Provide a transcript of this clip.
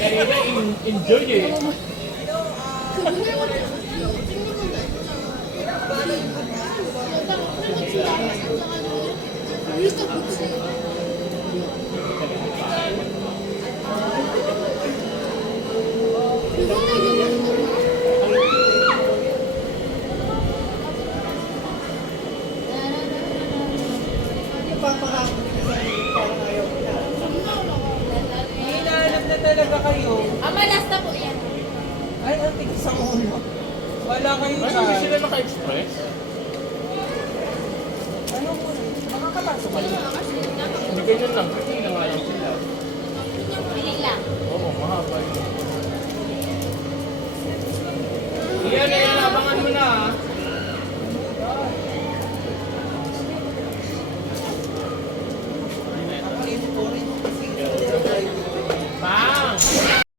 Kanina enjoy eh. Hinahanap na talaga kayo. Malas na po yan. Ay, ang tigil sa ulo. Wala kayo Mas hindi sila naka-express? Ano po? Makakapasok kayo. Hindi ganyan lang. Kasi nga lang sila. Pili lang.